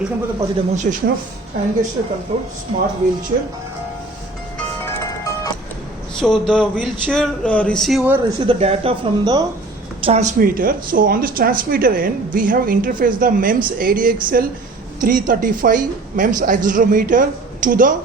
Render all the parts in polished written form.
Welcome to the project demonstration of hand-gesture controlled smart wheelchair. So the wheelchair receiver receives the data from the transmitter. So on this transmitter end, we have interfaced the MEMS Adxl335 MEMS accelerometer to the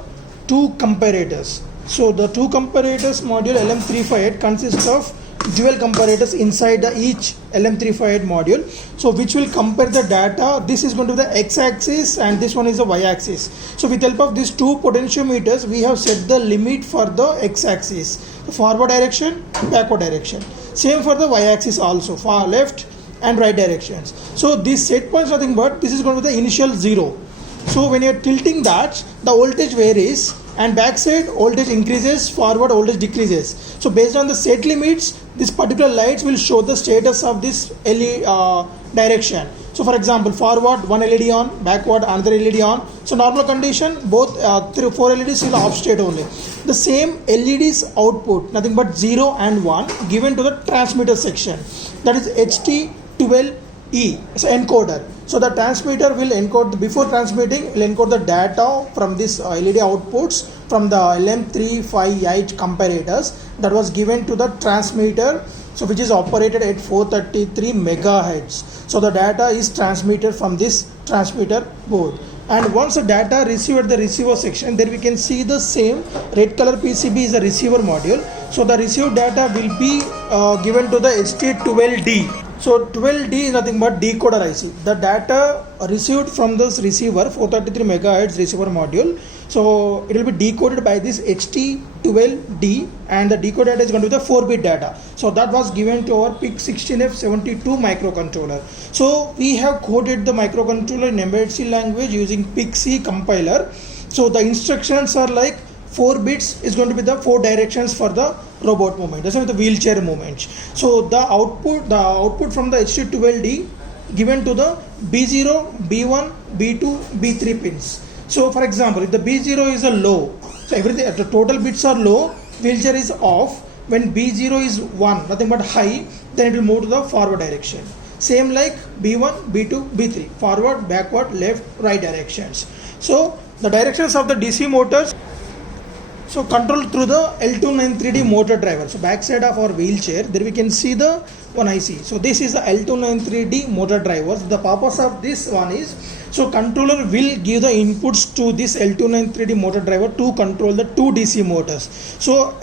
two comparators. So the two comparators module LM358 consists of dual comparators inside each LM358 module, so which will compare the data. This is going to be the x-axis and this one is the y-axis. So with help of these two potentiometers, we have set the limit for the x-axis, the forward direction, backward direction. Same for the y-axis also, far left and right directions. So this set point is nothing but this is going to be the initial 0. So when you are tilting that, the voltage varies and backside voltage increases, forward voltage decreases. So based on the set limits, this particular lights will show the status of this LED direction. So for example, forward one LED on, backward another LED on. So normal condition, both 4 LEDs will off state only. The same LEDs output nothing but 0 and 1 given to the transmitter section, that is HT12E, so encoder. So the transmitter will encode, before transmitting, will encode the data from this LED outputs from the LM358 comparators that was given to the transmitter, so which is operated at 433 megahertz. So the data is transmitted from this transmitter board. And once the data received at the receiver section, then we can see the same red color PCB is the receiver module. So the received data will be given to the HT12D. So 12D is nothing but decoder IC. The data received from this receiver 433 megahertz receiver module, so it will be decoded by this HT12D, and the decoded data is going to be the 4-bit data. So that was given to our PIC16F72 microcontroller. So we have coded the microcontroller in embedded C language using PIC-C compiler. So the instructions are like 4 bits is going to be the 4 directions for the robot movement, that's the wheelchair movement. So the output from the HT12D given to the B0, B1, B2, B3 pins. So for example, if the B0 is a low, so everything, the total bits are low, wheelchair is off. When B0 is 1, nothing but high, then it will move to the forward direction. Same like B1, B2, B3, forward, backward, left, right directions. So the directions of the DC motors, so controlled through the L293D motor driver. So backside of our wheelchair, there we can see the one IC. So this is the L293D motor driver. So the purpose of this one is, so controller will give the inputs to this L293D motor driver to control the two DC motors. So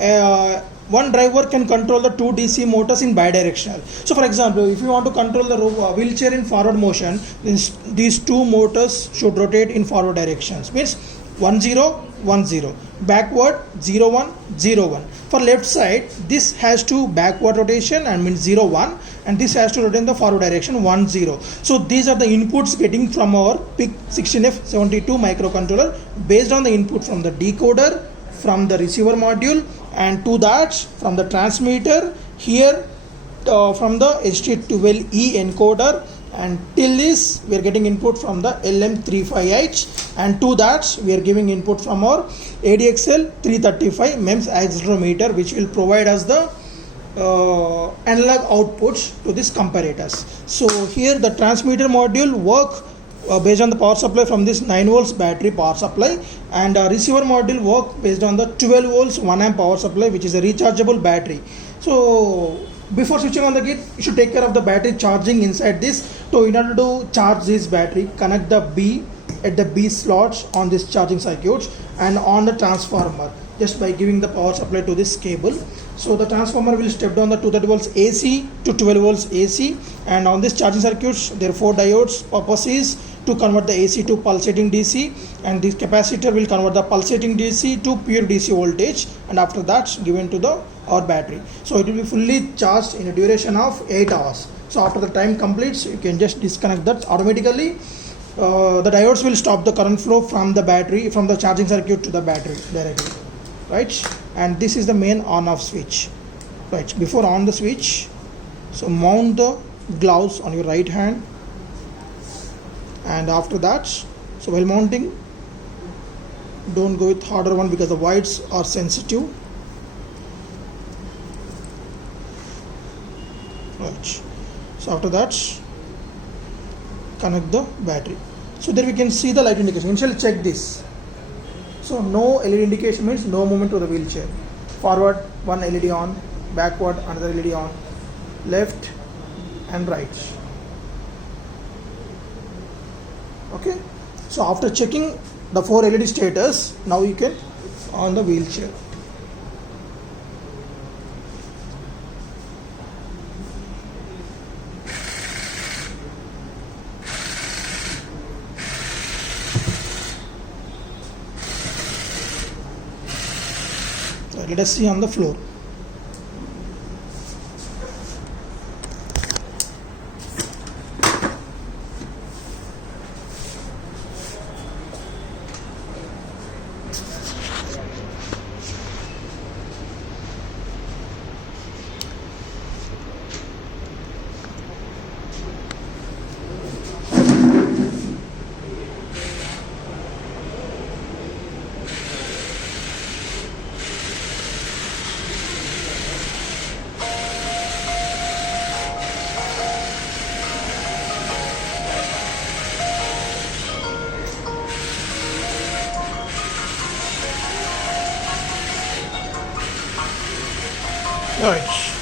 one driver can control the two DC motors in bidirectional. So for example, if you want to control the wheelchair in forward motion, these two motors should rotate in forward directions. Means 10, 10, backward 01, 01. For left side, this has to backward rotation and means 01, and this has to rotate in the forward direction 10. So these are the inputs getting from our PIC16F72 microcontroller based on the input from the decoder, from the receiver module, and to that from the transmitter here from the HT12E encoder. And till this we are getting input from the LM358, and to that we are giving input from our Adxl335 MEMS accelerometer, which will provide us the analog outputs to these comparators. So here the transmitter module work based on the power supply from this 9 volts battery power supply, and receiver module work based on the 12 volts 1 amp power supply, which is a rechargeable battery. So before switching on the gate, you should take care of the battery charging inside this. So in order to charge this battery, connect the B at the B slots on this charging circuits and on the transformer just by giving the power supply to this cable. So the transformer will step down the 230 volts AC to 12 volts AC, and on this charging circuits there are 4 diodes. Purpose is to convert the AC to pulsating DC, and this capacitor will convert the pulsating DC to pure DC voltage, and after that given to the our battery. So it will be fully charged in a duration of 8 hours. So after the time completes, you can just disconnect that automatically. The diodes will stop the current flow from the battery, from the charging circuit to the battery directly, right? And this is the main on off switch, right? Before on the switch, so mount the gloves on your right hand, and after that, so while mounting, don't go with harder one because the wires are sensitive, right? So after that, connect the battery. So there we can see the light indication. Initially check this. So no LED indication means no movement to the wheelchair. Forward one LED on, backward another LED on, left and right. Okay. So after checking the 4 LED status, now you can on the wheelchair. Let us see on the floor. Right.